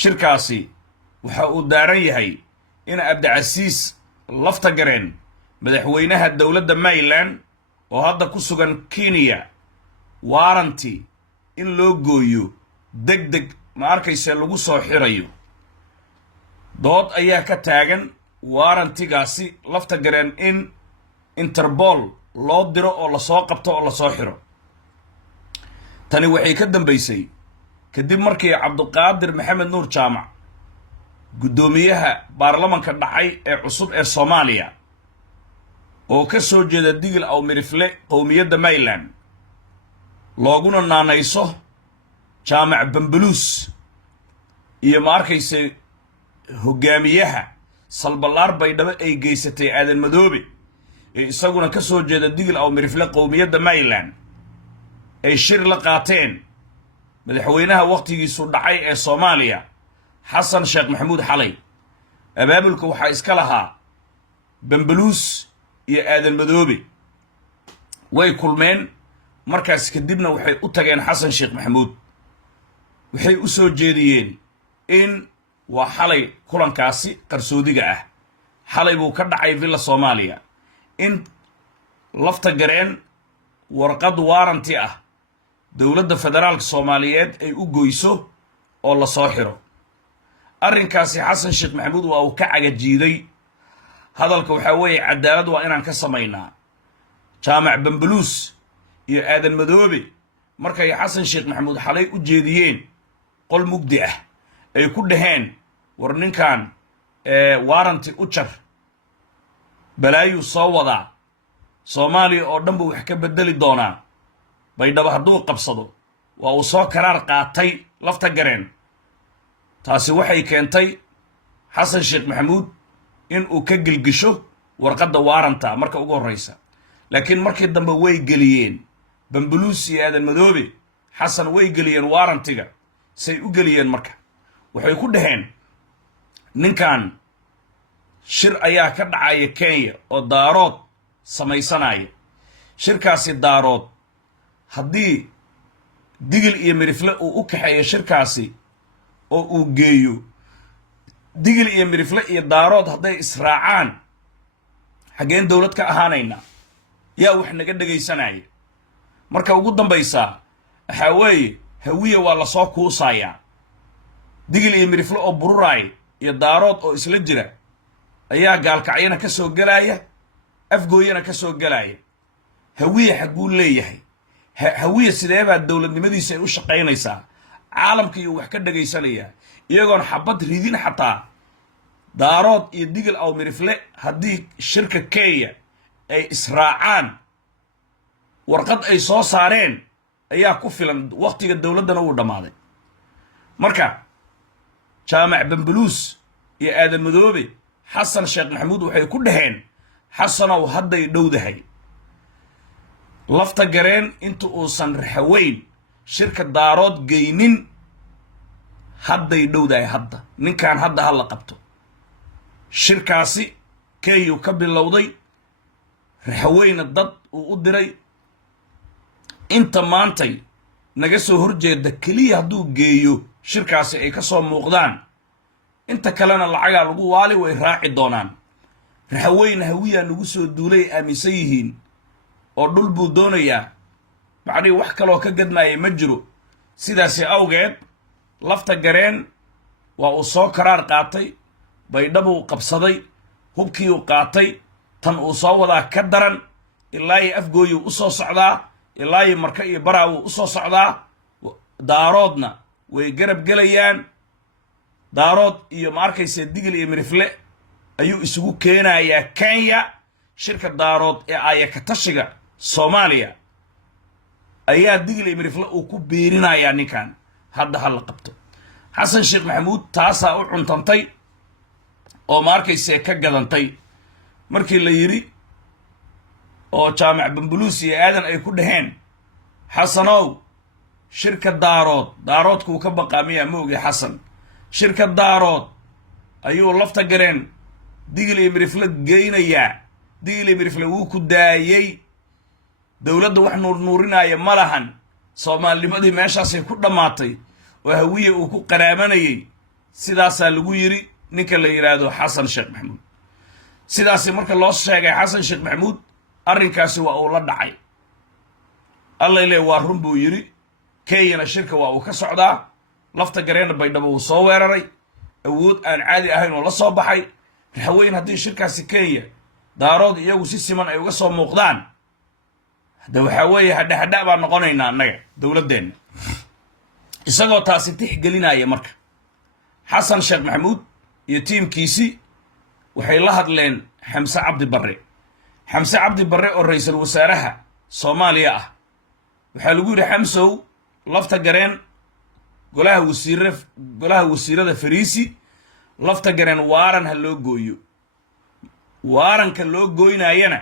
shirkaasi waxa uu daaran yahay in Abdicasiis lafta gareen madaxweynaha dawladda Maryland oo hadda ku sugan Kenya warranty in loo gooyo degdeg ma arkayse lagu soo xirayo dood ayaa ka taagan warrantigaasi lafta gareen in Interpol loo diro oo la soo qabto oo la soo xiro tani waxay ka dambeysay kadib markii Cabduqaadir Maxamed Nuur Jaamac gudoomiyaha baarlamaanka dhacay ee cusub ee Soomaaliya oo ka soo jeeda digil aw mirifle qowmiyadda Maryland looguna naanayso Jaamac Bambaluus iyo ma arkayse hogaamiyaha salbalaar baydhabo ay geysatay aadan madoobe ee isaguna ka soo jeeda digil aw mirifle qowmiyadda Maryland ay shir la qaateen madaxweynaha waqtigiisu dhacay ee Soomaaliya Xasan Sheekh Maxamuud xalay abaabulka waxa iska lahaa Bambaluus iyo aadan madoobe way kulmeen markaas kadibna waxay u tageen Xasan Sheekh Maxamuud waxay u soo jeediyeen in waa xalay kulankaasi qarsoodiga ah xalay buu ka dhacay villa Soomaaliya in lafta gareen warqad warranty ah dawladda federaalka Soomaaliyeed ay u goyso oo la soo xiro arrinkaasi Xasan Sheekh Maxamuud waa uu ka cagajiiday hadalka waxa weeye cadaalad waa inaan ka sameynaa Jaamac Bambaluus iyo aadan madoobe markay Xasan Sheekh Maxamuud xalay u jeediyeen qol mugdi ah ay ku dhaheen war ninkan warranty u jar balaayu soo wada Soomaaliya oo dhanba wax ka bedeli doonaa baydhabo hadduu qabsado waa uu soo karaar qaatay lafta gareen taasi waxay keentay Xasan Sheekh Maxamuud in uu ka gilgisho warqadda warranta marka ugu horeysa laakiin markii dambe way geliyeen Bambaluus iyo aadan madoobe Xasan way geliyeen warrantiga say u geliyeen marka waxay ku dhaheen ninkan shir ayaa ka dhacaya Kenya oo daarood samaysanaya shirkaasi daarood haddii digil iyo mirifle uu u kaxeeyo shirkaasi oo uu geeyo digil iyo mirifle iyo daarood hadday israacaan xageen dawlad ka ahaanayna yaa wax naga dhagaysanaya marka ugu dambaysa waxa weeye hawiye waa la soo kuusayaa digil iyo mirifle oo bururaay iyo daarood oo isla jira ayaa gaalkacyana ka soo galaya afgooyana ka soo galaya hawiye xaguu leeyahay hawiye sidee baa dawladnimadiisa ay u shaqaynaysaa caalamka iyo wax ka dhagaysanaya iyagoon xabad ridin xataa daarood iyo digil aw mirifle haddii shirka Kenya ay israacaan warqad ay soo saareen ayaa ku filan waqtiga dawladana uu dhamaaday marka Jaamac Bambaluus iyo aadan madoobe Xasan Sheekh Maxamuud waxay ku dhaheen xasanow hadday dhowdahay lafta gareen inta uusan raxaweyn shirka daarood geynin hadday dhowdahay hadda ninkan hadda hala qabto shirkaasi Kenya ka bilowday raxaweyna dad uu u diray inta maantay naga soo horjeeda kaliya hadduu geeyo shirkaasi ay ka soo muuqdaan inta kalena lacaga lagu waali way raaci doonaan raxaweyna hawiya nagu soo duulay aaminsan yihiin oo dhul buu doonayaa macni wax kale oo ka gadmaayay ma jiro sidaas awgeed lafta gareen waa uu soo karaar qaatay baydhabo uu qabsaday hubkii uu qaatay tan uu soo wadaa ka daran ilaa ay afgooyo u soo socdaa ilaa ay marka iyo baraa uu u soo socdaa daaroodna way garab gelayaan daarood iyo ma arkayse digil iyo mirifle ayuu isugu keenayaa Kenya shirka daarood ee ayaka tashiga Soomaaliya ayaa digil iyo mirifle uu ku beerinayaa ninkan hadda hal qabto Xasan Sheekh Maxamuud taasa u cuntantay oo ma arkayse ka gadantay markii la yiri oo Jaamac Bambaluus iyo aadan ay ku dhaheen xasanow shirka daaroodku ka baqaamiyaa moogi Xasan shirka daarood ayuu lafta gareen digil iyo mirifle geynayaa digil iyo mirifle wuu ku daayay dawladda wax nuurinaya malahan Soomaalinimadii meeshaas ay ku dhamaatay oo hawiye uu ku qaraamanayay sidaasaa lagu yiri ninka la yiraahdo xasan sheekh maxamuud sidaasi marka loo sheegay xasan sheekh maxamuud arrinkaasi waa uu la dhacay alla ilaa waa run buu yiri keeyana shirka waa uu ka socdaa lafta gareena baydhabo uu soo weeraray awood aan caadi ahayn oo la soo baxay raxweyn haddii shirkaasi Kenya daarood iyagu si siman ay uga soo muuqdaan hada waxa weeye hadha baan noqonaynaa annaga dawladdeena isagoo taasi tixgelinaya marka xasan sheekh maxamuud iyo tiimkiisi waxay la hadleen xamse cabdi barre oo ra'iisul wasaaraha Soomaaliya ah waxaa lagu yiri xamsow lafta gareen golaha wasiirada fariisi lafta gareen waaran ha loo gooyo waaranka loo gooynayana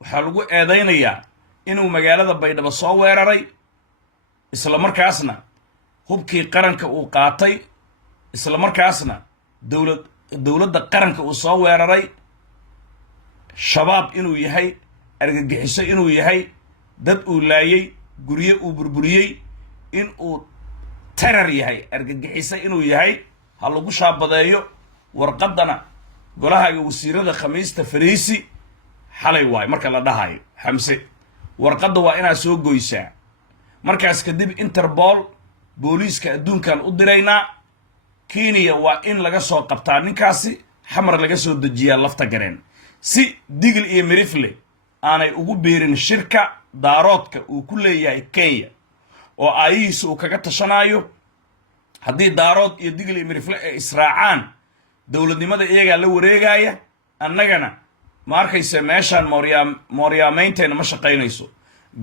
waxaa lagu eedeynayaa inuu magaalada baydhabo soo weeraray isla markaasna hubkii qaranka uu qaatay isla markaasna dawladda qaranka uu soo weeraray shabaab inuu yahay argagixiso inuu yahay dad uu laayay guryo uu burburiyey in uu terror yahay argagixiso inuu yahay ha lagu shaabadeeyo warqadana golaha wasiirada khamiista fariisi xalay waay marka la dhahayo xamse warqadda waa inaa soo goysaa markaas kadib Interpol booliiska adduunkan u diraynaa Kenya waa in laga soo qabtaa ninkaasi xamar laga soo dejiyaa lafta gareen si digil iyo mirifle aanay ugu beerin shirka daaroodka uu ku leeyahay Kenya oo aayihiisa uu kaga tashanayo haddii daarood iyo digil iyo mirifle ay israacaan dawladnimada iyaga la wareegaya annagana ma arkaysa meeshan mooryaamaynteena ma shaqaynayso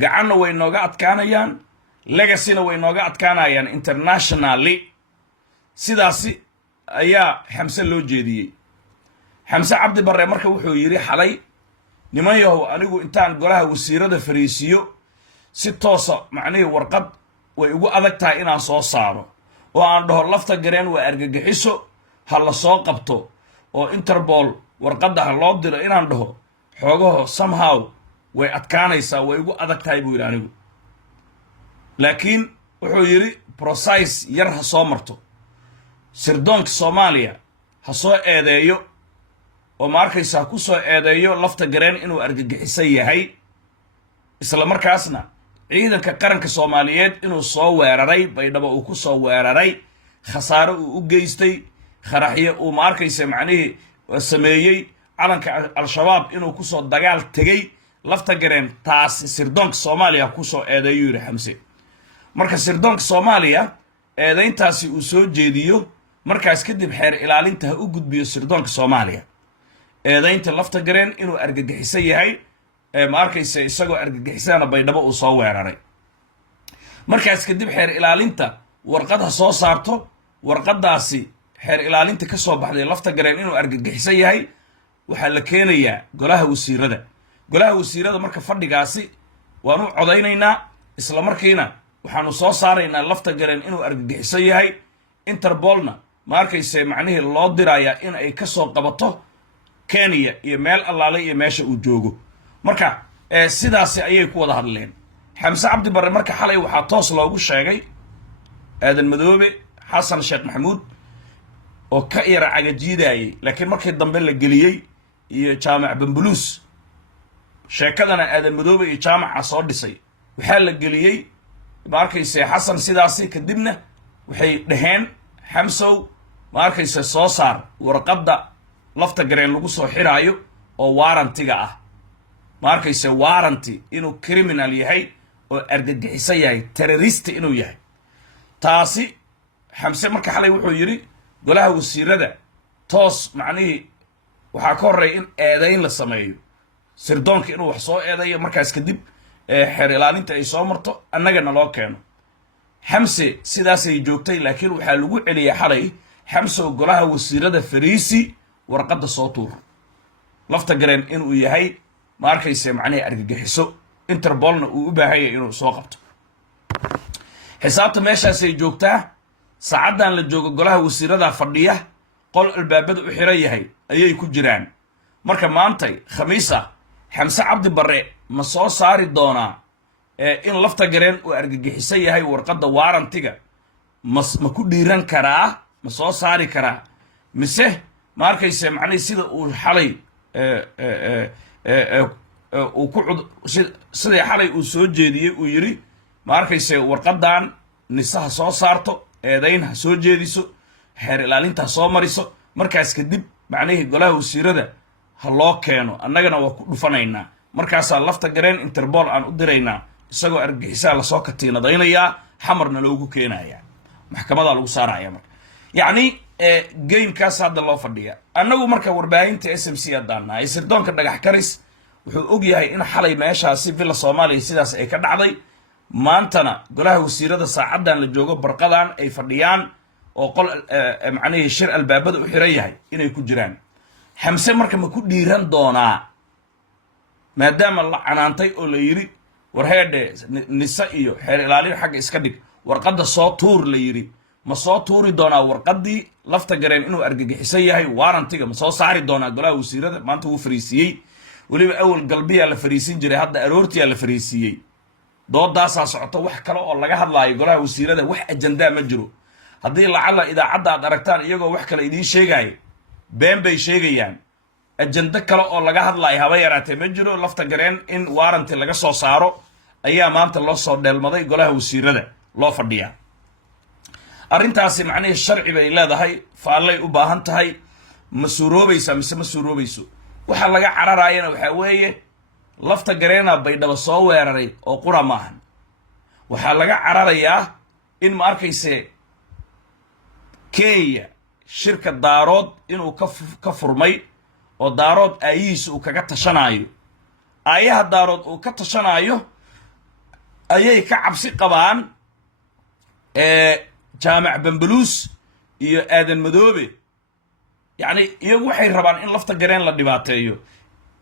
gacanna way nooga adkaanayaan legacyna way nooga adkaanayaan internationally sidaasi ayaa xamse loo jeediyey xamse cabdi barre marka wuxuu yiri xalay niman yahow anigu intaan golaha wasiirada fariisiyo si toosa macnaheedu warqad way ugu adag tahay inaan soo saaro oo aan dhaho lafta gareen waa argagixiso ha la soo qabto oo Interpol warqadda ha loo diro inaan dhaho xoogaho somehow way adkaanaysaa way ugu adag tahay buu yiri anigu laakiin wuxuu yiri process yar ha soo marto sirdoonka Soomaaliya ha soo eedeeyo oo ma arkaysa ku soo eedeeyo lafta gareen inuu argagixiso yahay isla markaasna ciidanka qaranka Soomaaliyeed inuu soo weeraray baydhabo uu ku soo weeraray khasaaro uu u geystay kharaxyo uu ma arkaysa macnaheedu sameeyay calanka al-shabaab inuu ku soo dagaal tagay lafta gareen taas sirdoonka Soomaaliya ku soo eedeeyo yiri xamse marka sirdoonka Soomaaliya eedeyntaasi uu soo jeediyo markaas kadib xeer ilaalinta u gudbiyo sirdoonka Soomaaliya eedeynta lafta gareen inuu argagixiso yahay ma arkaysa isagoo argagixisana baydhabo uu soo weeraray markaas kadib xeer ilaalinta warqad ha soo saarto warqadaasi xeer ilaalinta ka soo baxday lafta gareen inuu argagixiso yahay waxaa la keenayaa golaha wasiirada marka fadhigaasi waanu codaynaynaa isla markiina waxaanu soo saaraynaa lafta gareen inuu argagixiso yahay Interpolna ma arkaysa macnaheedu loo dirayaa in ay ka soo qabato Kenya iyo meel allaale iyo meesha uu joogo marka sidaasi ayay ku wada hadleen xamse cabdi barre marka xalay waxaa toos loogu sheegay aadan madoobe xasan sheekh maxamuud oo ka yara cagajiidayay laakiin markii dambe la geliyay iyo jaamac bambulus sheekadana aadan madoobe iyo jaamaca soo dhisay waxaa la geliyay ma arkaysa xasan sidaasi kadibna waxay dhaheen xamsow ma arkaysa soo saar warqadda lafta gareen lagu soo xiraayo oo waarantiga ah ma arkaysa waaranti inuu criminal yahay oo argagixiso yahay terrorist inuu yahay taasi xamse marka xalay wuxuu yiri golaha wasiirada toos macnaheedu waxaa ka horeey in eedeyn la sameeyo sirdoonka inuu wax soo eedeeyo markaas kadib xeer ilaalinta ay soo marto annagana loo keeno xamse sidaas ay joogtay laakiin waxaa lagu celiyay xalay xamse golaha wasiirada fariisi warqadda soo tuur lafta gareen inuu yahay ma arkaysa macnaheedu argagixiso Interpolna uu u baahan yahay inuu soo qabto xisaabta meeshaas ay joogtaa saacadan la joogo golaha wasiirada fadhiya qol albaabada u xiran yahay ayay ku jiraan marka maantay khamiisa xamse cabdi barre ma soo saari doonaa in lafta gareen uu argagixiso yahay warqadda waarantiga ma ku dhiiran karaa ma soo saari karaa mise ma arkayse macnihii sida uu xalay uu ku sidii xalay uu soo jeediyey uu yidhi ma arkayse warqadan nisaha soo saarto eedayn ha soo jeediso xeer ilaalinta soo mariso markaas kadib macnihii golaha wasiirada ha loo keeno annagana waa ku dhufanaynaa markaasaa lafta gareen interpol aan u diraynaa isagoo argagixisaa lasoo katiinadaynayaa xamarna loogu keenayaa maxkamadaa lagu saaraya marka yacni gamekaas hadda loo fadhiya annagu marka warbaahinta s m c haddaannahay sirdoonka dhagax karis wuxuu og yahay in xalay meeshaasi villa soomaaliya sidaas ay ka dhacday maantana golaha wasiirada saacaddan la joogo barqadan ay fadhiyaan oo qol macnihii shir albaabada u xiran yahay inay ku jiraan xamse marka ma ku dhiiran doonaa maadaama la canaantay oo la yidhi war heedhe nise iyo xeer ilaalin xagga iska dhig warqadda soo tuur la yidhi ma soo tuuri doonaa warqaddii lafta gareen inuu argagixisan yahay waarantiga ma soo saari doonaa golaha wasiirada maanta wuu fariisiiyey weliba awal galbiyaa la fariisin jiray hadda aroortiyaa la fariisiiyey doodaasaa socoto wax kale oo laga hadlaayo golaha wasiirada wax ajandaa ma jiro haddii lacalla idaacadda aad aragtaan iyagoo wax kale idiin sheegaayo been bay sheegayaan ajando kale oo laga hadlaayo haba yaraatee ma jiro lafta gareen in waaranti laga soo saaro ayaa maanta loo soo dheelmaday golaha wasiirada loo fadhiyaa arrintaasi macnihii sharci bay leedahay faallay u baahan tahay ma suuroobaysaa mise ma suuroobayso waxa laga cararaayana waxaa weeye lafta gareena baydhabo soo weeraray oo qura ma ahan waxaa laga cararayaa in ma arkayse kenya shirka daarood inuu ka furmay oo daarood aayihiisa uu kaga tashanaayo aayaha daarood uu ka tashanaayo ayay ka cabsi qabaan jaamac bambaluus iyo aadan madoobe yacni iyagu waxay rabaan in lafta gareen la dhibaateeyo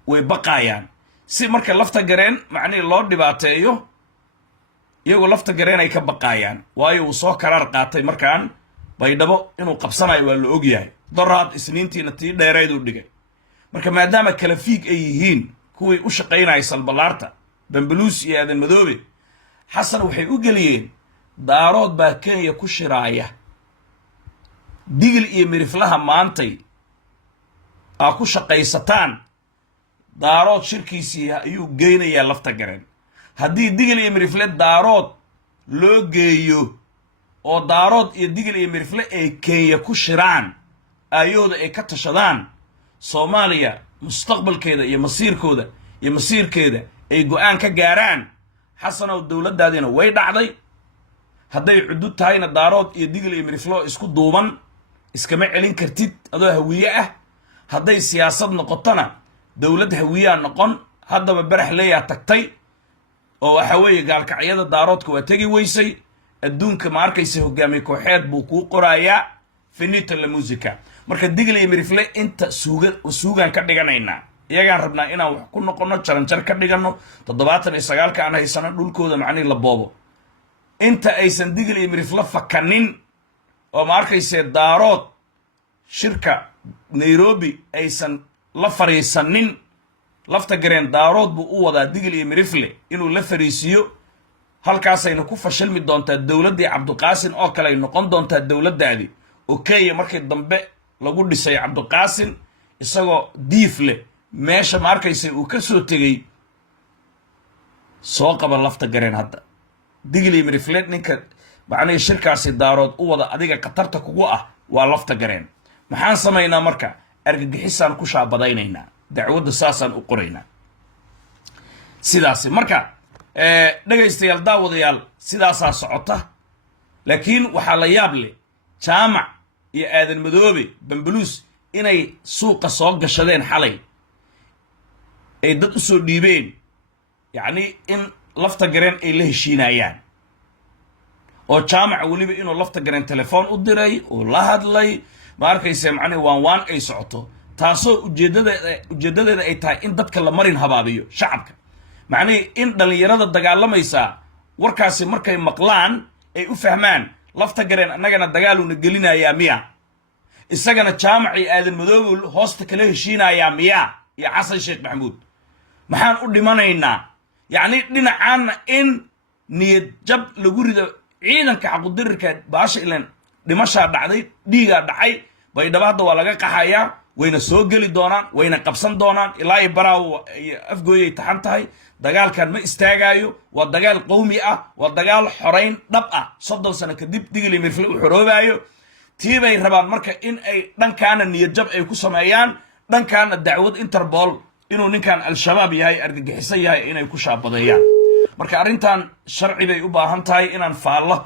way baqaayaan si marka lafta gareen macnihi loo dhibaateeyo iyagoo lafta gareen ay ka baqaayaan waayo uu soo karaar qaatay markaan baydhabo inuu qabsanayo waa la ogyahay doraad isniintiina tii dheereeduu dhigay marka maadaama kala fiig ay yihiin kuwii u shaqaynaya salballaarta bambaluus iyo aadan madoobe xasan waxay u geliyeen daarood baa kenya ku shiraaya digil iyo miriflaha maantay aa ku shaqaysataan daarood shirkiisii ayuu geynayaa lafta gareen haddii digil iyo mirifle daarood loo geeyo oo daarood iyo digil iyo mirifle ay kenya ku shiraan aayahooda ay ka tashadaan soomaaliya mustaqbalkeeda iyo masiirkeeda ay go-aan ka gaaraan xasanow dowladdaadiina way dhacday hadday cudud tahayna daarood iyo digil iyo miriflo isku duuban iskama celin kartid adoo hawiye ah hadday siyaasad noqotona dowlad hawiyaa noqon haddaba barax leeyaa tagtay oo waxa weeye gaalkacyada daaroodka waa tegi weysay adduunka ma arkaysa hogaamiye kooxeed buu kuu qoraayaa finita la musica marka digil iyo mirifle inta suugaan ka dhiganaynaa iyagaan rabnaa inaan wax ku noqono jaranjar ka dhigano 79 aan haysano dhulkooda macnihi la boobo inta aysan digil iyo mirifle fakanin oo ma arkayse daarood shirka nairobi aysan la fariisanin lafta gareen daarood buu u wadaa digil iyo mirifle inuu la fariisiyo halkaasayna ku fashilmi doontaa dowladdii cabdiqaasin oo kale ay noqon doontaa dowladdaadii oo kenya markii dambe lagu dhisay cabdiqaasin isagoo diif leh meesha ma arkayse uu ka soo tegey soo qaba lafta gareen hadda digil iyo mirifle ninka macnihii shirkaasi daarood u wada adiga khatarta kugu ah waa lafta gareen maxaan samaynaa marka argagixisaan ku shaabadaynaynaa dacwadda saasaan u qoraynaa sidaasi marka dhegaystayaal daawadayaal sidaasaa socota laakiin waxaa la yaab leh jaamac iyo aadan madoobe bambaluus inay suuqa soo gashadeen xalay ay dad u soo dhiibeen yacni in lafta gareen ay la heshiinayaan oo jaamaca weliba inuu lafta gareen telefoon u diray uu la hadlay ma arkayse macnihi waan ay socoto taasoo ujeeddadeeda ay tahay in dadka la marin habaabiyo shacabka macnihi in dhallinyarada dagaalamaysaa warkaasi markay maqlaan ay u fahmaan lafta gareen annagana dagaaluna gelinayaa miya isagana jaamac iyo aadan madoobe hoosta kala heshiinayaa miya iyo xasan sheekh maxamuud maxaan u dhimanaynaa yacni dhinacaanna in niyad jab lagu rido ciidanka xaqudirirka baasha ilan dhimashaa dhacday dhiigaa dhacay baydhabo hadda waa laga qaxayaa wayna soo geli doonaan wayna qabsan doonaan ilaa ay baraaw afgooyay taxan tahay dagaalkan ma istaagaayo waa dagaal qowmi ah waa dagaal xorayn dhab ah 30 sano kadib digli mirfle u xoroobaayo tiibay rabaan marka in ay dhankaana niyad jab ay ku sameeyaan dhankaana dacwad Interpol inuu ninkan al-shabaab yahay argagixisan yahay inay ku shaabadeeyaan marka arrintan sharci bay u baahan tahay inaan faallo